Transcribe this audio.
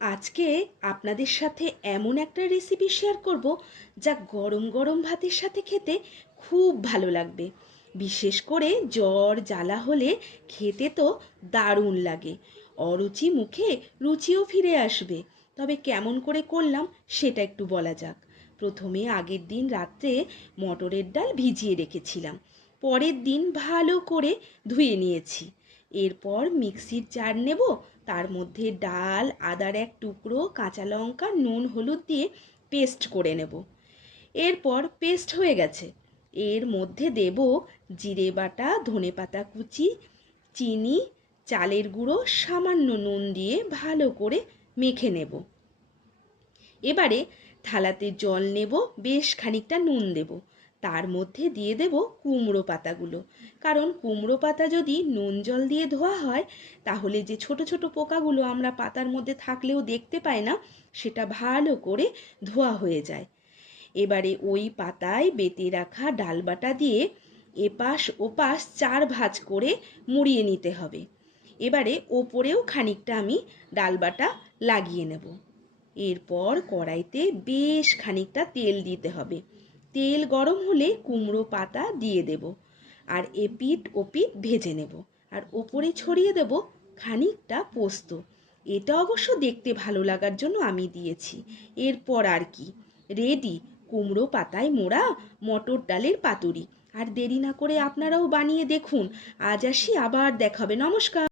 আজকে আপনাদের সাথে এমন একটা রেসিপি শেয়ার করব যা গরম গরম ভাতের সাথে খেতে খুব ভালো লাগবে। বিশেষ করে জ্বর জ্বালা হলে খেতে তো দারুণ লাগে। অরুচি মুখে রুচিও ফিরে আসবে। তবে কেমন করে করলাম সেটা একটু বলা যাক। প্রথমে আগের দিন রাত্রে মটরের ডাল ভিজিয়ে রেখেছিলাম। পরের দিন ভালো করে ধুয়ে নিয়েছি। এরপর মিক্সির জার নেব, তার মধ্যে ডাল, আদার এক টুকরো, কাঁচা লঙ্কা, নুন হলুদ দিয়ে পেস্ট করে নেব। এরপর পেস্ট হয়ে গেছে, এর মধ্যে দেব জিরে বাটা, ধনেপাতা কুচি, চিনি, চালের গুঁড়ো, সামান্য নুন দিয়ে ভালো করে মেখে নেব। এবারে থালাতে জল নেব, বেশ খানিকটা নুন দেব, তার মধ্যে দিয়ে দেব কুমড়ো পাতাগুলো। কারণ কুমড়ো পাতা যদি নুন জল দিয়ে ধোয়া হয় তাহলে যে ছোট ছোট পোকাগুলো আমরা পাতার মধ্যে থাকলেও দেখতে পাই না, সেটা ভালো করে ধোয়া হয়ে যায়। এবারে ওই পাতায় বেটে রাখা ডাল বাটা দিয়ে এপাশ ওপাশ 4 ভাঁজ করে মুড়িয়ে নিতে হবে। এবারে ওপরেও খানিকটা আমি ডাল বাটা লাগিয়ে নেব। এরপর কড়াইতে বেশ খানিকটা তেল দিতে হবে। তেল গরম হলে কুমড়ো পাতা দিয়ে দেব, আর এপিঠ ওপিঠ ভেজে নেব। আর ওপরে ছড়িয়ে দেব খানিকটা পোস্ত। এটা অবশ্য দেখতে ভালো লাগার জন্য আমি দিয়েছি। এরপর আর কি, রেডি কুমড়ো পাতায় মোড়া মটর ডালের পাতুরি। আর দেরি না করে আপনারাও বানিয়ে দেখুন। আজ আসি, আবার দেখা হবে। নমস্কার।